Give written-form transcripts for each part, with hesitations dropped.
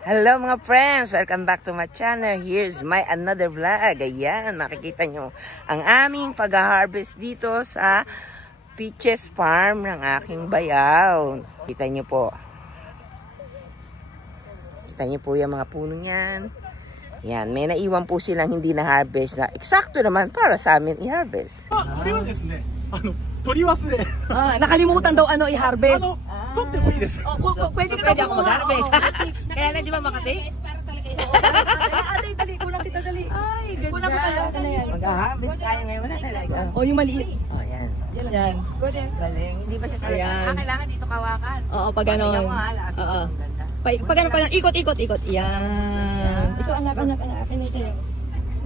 Hello mga friends! Welcome back to my channel. Here's my another vlog. Ayan, makikita nyo ang aming pag-harvest dito sa peaches farm ng aking bayaw. Kita nyo po. Kita nyo po yung mga puno niyan. Yan, may naiwan po silang hindi na-harvest na eksakto naman para sa amin i-harvest. Nakalimutan daw i-harvest. Pwede ako mag-harvest. Kaya na di ba Makati? Dali, kulang kita dali. Ay, ganda. Mag-harvest tayo ngayon na talaga. O, yung maliit. Oh, yan. Yan. Galing. Hindi ba siya talaga? Ayan. Kailangan dito kawakan. Oo, pag ano. Oo. Pag ano, ikot. Yan. Ito, anak. Akin na sa'yo.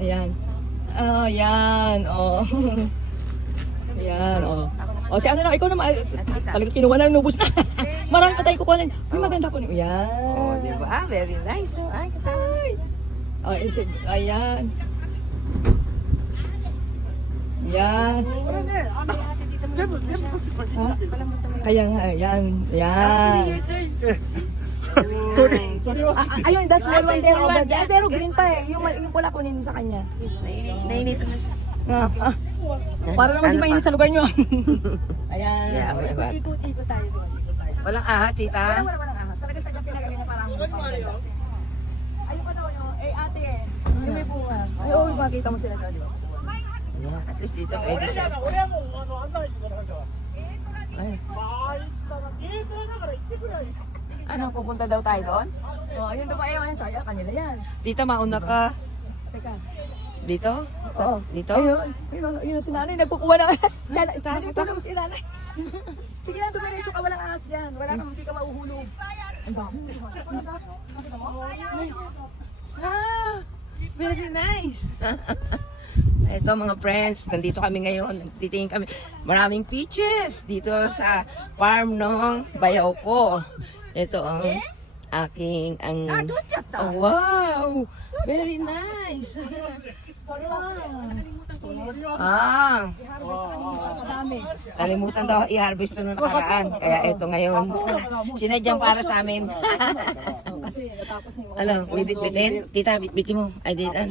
Ayan. Oh, yan. Oh. Yan, oh. O, si ano na, ikaw naman. Talaga kinuha na, nubos na. Marami pa tayo kukuha na. May maganda ko. Yan. Oh, diba? Ah, very nice. Oh, ay, kasama. Oh, isip. Ayan. Yan. Kaya nga, yan. Yan. Ayun, that's the one there over there. Pero green pa eh. Yung pula kunin sa kanya. Nainito na siya. Para naman di mainit sa lugar nyo. Ayan. Ikot tayo doon. Walang ahas, tita. Walang ahas. Talaga sa pinagaling na parang ayun pa daw nyo. Ate yung may bunga. Ay, oo, makita mo sila daw, di ba? Yeah, at least dito pwede siya. Ay. Ano, pupunta daw tayo doon? Oh, ayun daw pa, ayun, saya kanila yan. Dito, mauna ka. Teka. Dito? Oo. Dito? Ayun, si nanay, nagkukuha na. Dito na mo si nanay. Sige lang, dumiretso ka, walang ahas dyan. Hindi ka mauhulog. Ang dami. Very nice. Ito mga friends, nandito kami ngayon. Titingin kami. Maraming peaches dito sa farm ng bayaw ko. Ito ang aking oh, wow! Very nice. Kalimutan daw i-harvest ito nung nakaraan. Kaya ito ngayon. Sinadyang para sa amin. Alam, bibit-bitin? Tita, bit-bitin mo. Ay, ditan.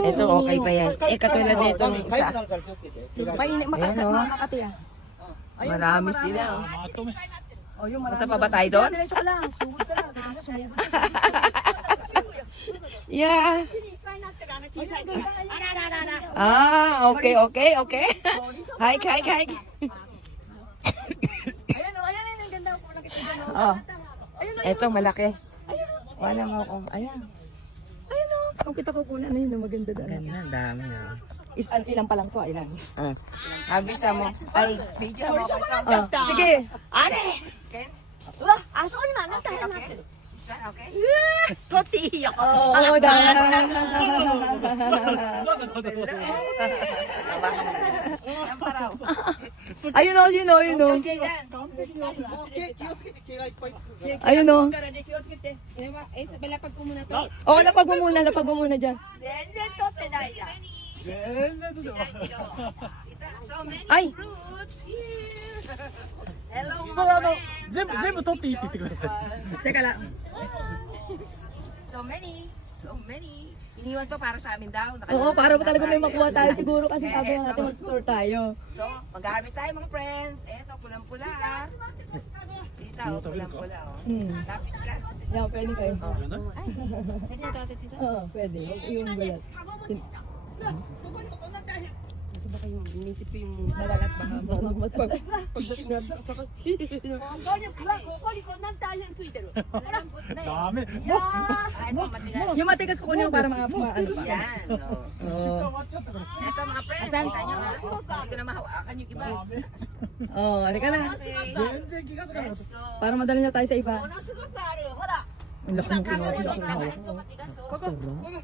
Ito, okay pa yan. Katulad nito ng isa. Makati ah. Marami sila. Oh, yung Punta pa ba tayo doon? Diretso ka lang. Sumod ka lang. Yeah. Okay. Hike. Ayan, ang ganda po nakita dyan. Oh. Ito, malaki. Wala mo akong, ayan. Ayun o. Ang kita ko kuna na yun, maganda doon. Ganda, dami na. Ilan pa lang to, ilan? Agisa mo. Ay, video mo. Sige. Ate! Aso ko na, nantahan natin. Okay? Totiyo! Oo, dahil. Ayun o. Ayun o. Oo, lapag mo muna dyan. Ay! Hello, Teka lang. So many. Iniwan to para sa amin daw. Oo, para mo talaga may makuha tayo siguro kasi sabi nga natin mag-tour tayo. So, mag-harvest tayo mga friends. Eto, pulang-pula. Tita, pulang-pula. Lapit ka. Yan, pwede kayo. Pwede na ito, tita? Oo, pwede. Yung balat. Kasi baka yung inisip ko yung mawalat baka pagdating na sa yung matigas ko kunin para mga ano pa. yan. Ito mga friends, kita nyo. Hindi ko na mahawakan yung iba. Oo, halika na. Para madali na tayo sa iba. Ang laki mo kinuha.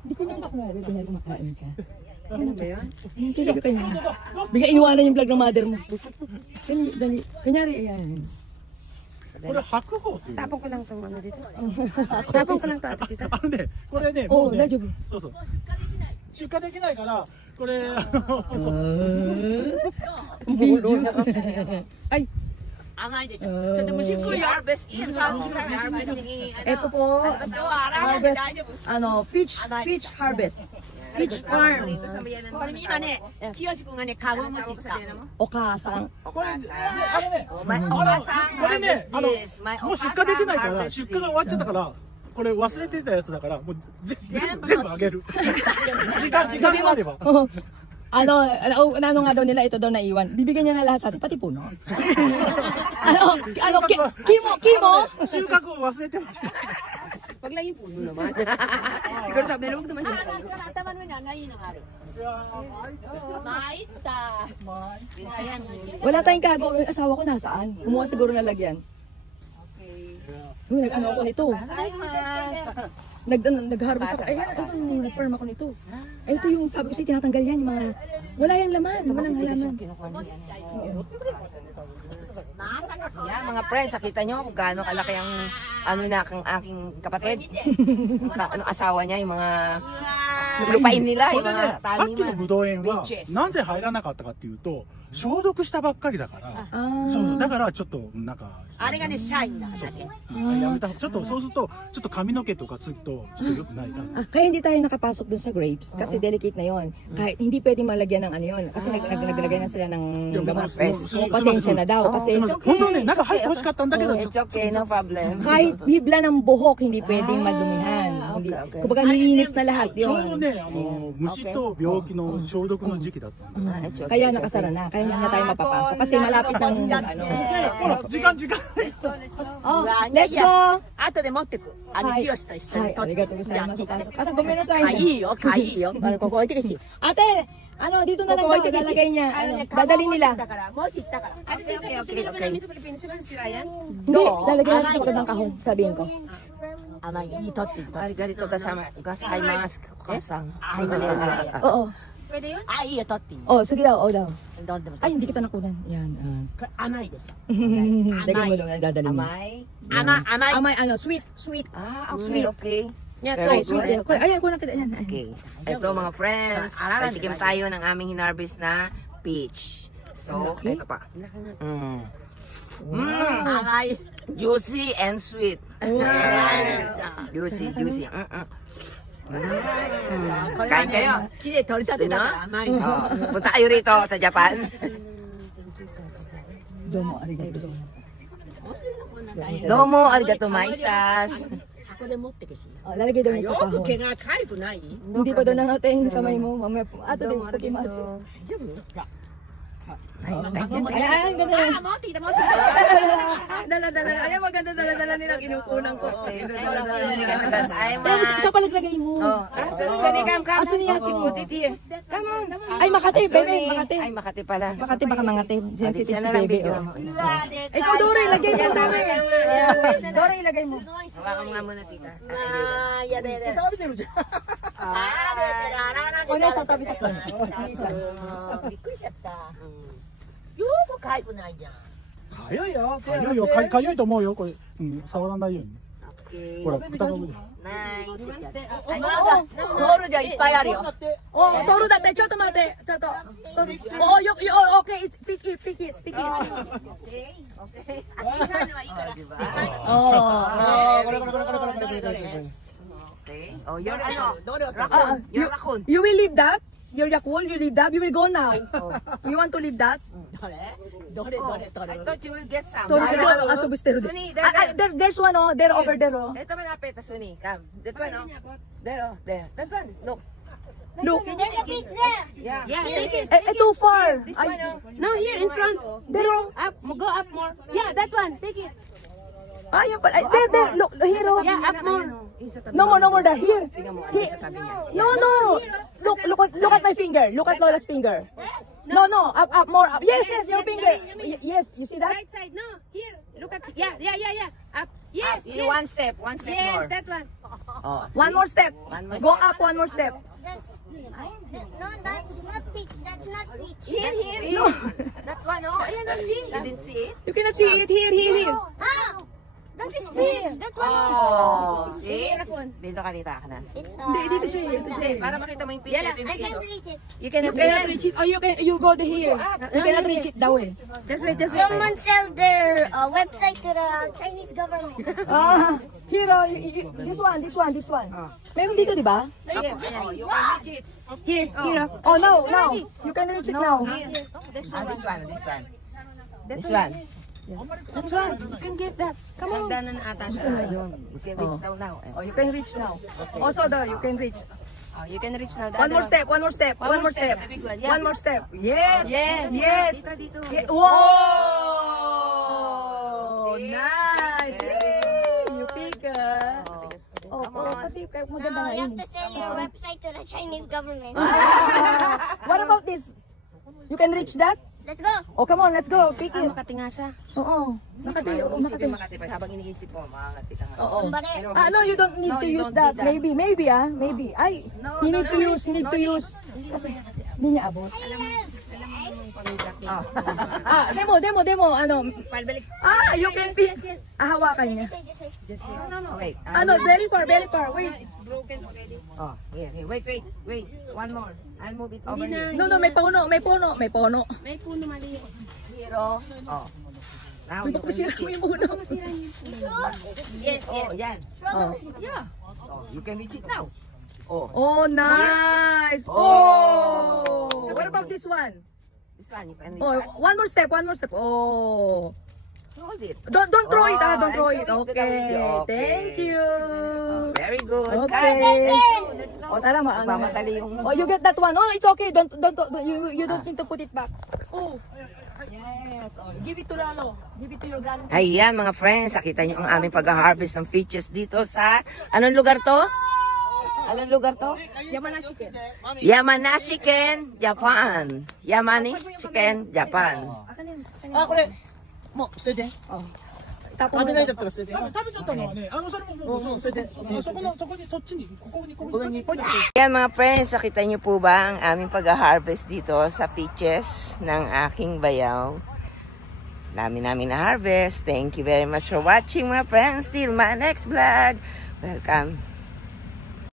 Hindi ko na makuha. Kumakain ka. Ano ba yun? Hindi ka kanya. Bigla iniwanan yung vlog ng mother mo. Dali. Kanyari, ayan. Tapong ko lang itong ano dito. Tapong ko lang ito ate dito. おお、大丈夫。そうそう。出荷できないから、これ、ビージュ。はい。Si Harvest is harvest ni Ito po, harvest, peach harvest. Peach farm. dito sa bayan ng 今ね、清君がね、カゴ持ってきた。 Okasan. これね、 これね、もう出荷できないから、出荷が終わっちゃったから、これ忘れてたやつだから、もう全部あげる。時間があれば。 Ano nga daw nila, ito daw naiwan. Bibigyan niya na lahat sa atin, pati puno. Kimo? 収穫を忘れてました。 Wag lang yung puno naman. Siguro sabi nila, huwag naman yung puno. 頭の上に穴いいのがある。参った。 Wala tayong kago. Yung asawa ko nasaan? Kumuha siguro na lagyan. Nag-ano ako nito. Nag-harvest ako. Ay, nag-farm ako nito. Ay, ito yung sabi ko siya, tinatanggal yan. Yung mga, wala yan laman. Walang halaman. Yan, mga friends, nakita nyo kung gaano kalaki ang aking kapatid. Ang asawa niya, yung mga lupain nila, そ yung れで mga ね、さっきの taniman. ぶどう園はなぜ入らなかったかっていうと、消毒したばっかりだから、そうだからちょっとなんか、あれがね、シャインだからね。やめた。ちょっとそうするとちょっと髪の毛とかつくとちょっと良くないから。 Kaya hindi tayo nakapasok dun sa grapes kasi delicate na yon. Kahit hindi pwedeng malagyan ng ano yon kasi naglagay na sila ng gamot. So, pasensya na daw kasi 本当ね、中入ってほしかったんだけど、 It's okay, no problem. kahit hibla ng buhok hindi pwedeng madumihan. Hindi, kumbaga nilinis na lahat ちょう yon. どね、虫と病気の消毒の時期だったんです。 It's okay, Kaya it's nakasara okay. na. Kaya hindi na tayo mapapasok kasi malapit ng ano. ほら、時間。 Oh, let's go! 後で持ってく。清と一緒にはい、ありがとうございます。Ate, ごめんなさい。いいよ、いいよ。ここ置いてるし。 Ate, dito na lang daw lalagay niya. Dadali nila. だから、もし行ったから。 Okay, okay, okay. Hindi, lalagay natin sa likod ng kahon, sabihin ko. 甘い、いいとって言った。 Arigato gozaimasu. Kasang. Oo. Pwede yun? Ah, iyo, toっていい。 Oh, sige daw, daw. どんでも。 Ay, hindi kita nakunan. Yan. 甘いでしょ。 Lagay mo daw, dadali mo. Amay. 甘い。 Amay, sweet. Ah, okay, okay. Yeah, Very sweet. good. Ayan, kunan kita. Ayan. Okay. Ito mga friends, tikim tayo ng aming hinarvest na peach. So, ito pa. Amay. Juicy and sweet. Juicy. Kain kayo. きれい取り立てたから甘いの。 Punta kayo rito sa Japan. Domo, arigato. Domo, arigato maizas. 箱で持ってけし。 Oh, lalagay daw niya よ sa く kahon. 毛がかゆくない？ Hindi pa doon ang ating kamay mo. Mamaya po. Ato din po kimas. Ayan, ganda. 持ってきた持ってきた。 Dala. Ayan, maganda dala nilang inukunan ko. Arigato gozaimasu. Pero sa palaglagay mo. Oh, Suni, come. Suni, Yasi. Put it here. Come on. Ay, Makati, Suni. baby, Makati. Ay, Makati pala. Makati baka Makati. Sensitive Siya si na lang baby. video. Oh. Ikaw, Dora, ilagay mo. Dora, ilagay mo. Hawakan mo nga muna, tita. あー、やだやだ。食べてるじゃん。O, nasa tabi sa kanya. びっくりしちゃった。よくかゆくないじゃん。かゆいよ。かゆいと思うよ。これ、触らないように。ほら、蓋が上で。 トールじゃいっぱいあるよ。 Oh, Toro dati. Choto mate. Choto. Oh, okay. Pick it. Oh. これ。 Okay. Oh, you're raccoon. You're raccoon. You will leave that? You're Yakult, you leave that? You will go now. You want to leave that? どれ I thought you will get some. Toro, aso bustero this. Suni, There's one, oh. There, over there, oh. Ito malapit, Suni. Come. That one, oh. There. That one. Look. Look. Yeah. take it. Too far. This one, oh. No, here in front. There, oh. Up, go up more. Yeah, that one. Take it. Ayun pala. There. Look, here, oh. Yeah, up more. No more there. Here. Sa tabi niya. No. Look at my finger. Look at Lola's finger. No. Up, more up. Yes, your finger. Yes, you see that? Right side. No, here. Look at. Yeah. Up. Yes. You one step Yes, more. that one. Oh. One more step. Go up one more step. No, that's not peach. That's not peach. Here. No. That one, oh. Ayan, see? You didn't see it? You cannot see it. Here. Ah! That is peach. That one. Oh, see? Dito ka na. It's Hindi, dito siya. Dito siya. Para makita mo yung picture. Ito yung I picture. can reach it. You cannot reach it. Oh, you go to here. You cannot reach it daw eh. Just wait. Someone sell their website to the Chinese government. Ah, here, this one. Meron dito, di ba? Oh, you can reach it. Here. Oh, no. You can reach it now. This one. That's right. You can get that. Come on. Hagdanan ata siya. Yun. You can reach down now. Oh, you can reach now. Also, you can reach. Oh, you can reach now. One more step. One more step. The big one. Yeah. One more step. Yes. Yes. Dito. Whoa! See? Nice. Yeah. You pick. Come on. Kasi maganda Now nga you yun. have to sell your website to the Chinese government. What about this? You can reach that? Let's go. Oh, come on, let's go. Pick it. Makati nga siya. Oo. Makati. Oo, Makati. Makati pa. Habang iniisip mo, makakati ka nga. Oo. But No, you don't need No, to you use don't that. need that. Maybe. Ay, you need to use. Kasi, hindi niya abot. Demo. Ano? Palbalik. You can pick. Hawakan niya. No. Wait. Very far. Wait. Broken already. Oh, here. Wait. One more. I'll move it over here. No, may puno. may puno maliit. Here, oh. Now Uy, you baka can masira reach mo it. yung puno. Yes. Oh, yan. Oh. Oh, you can reach it now. Oh. Oh, nice. Oh. What about this one? This one, you can reach Oh, that. one more step. Oh. Hold it. Don't throw it, Oh, don't throw I'm it. showing to the Okay. video. Okay. Thank you. Very good. Okay. Let's go. Oh, tara ma. Mamatali yung... Oh, you get that one. Oh, it's okay. You don't need to put it back. Oh. Yes. Oh, give it to Lalo. Give it to your grandma. Ayan mga friends, nakita niyo ang aming pag-harvest ng peaches dito sa... Anong lugar to? Anong lugar to? Yamanashiki. Yamanashiki, Japan. Yamanashiki, Japan. あ、これ、もう捨てて。 Tapos 食べないだったら捨てて。食べちゃったのはね、それもう捨てて。そこに、そっちに、ここに、Ayan mga friends, nakita niyo po ba ang aming pag-harvest dito sa peaches ng aking bayaw? Dami namin na harvest. Thank you very much for watching mga friends. Till my next vlog. Welcome.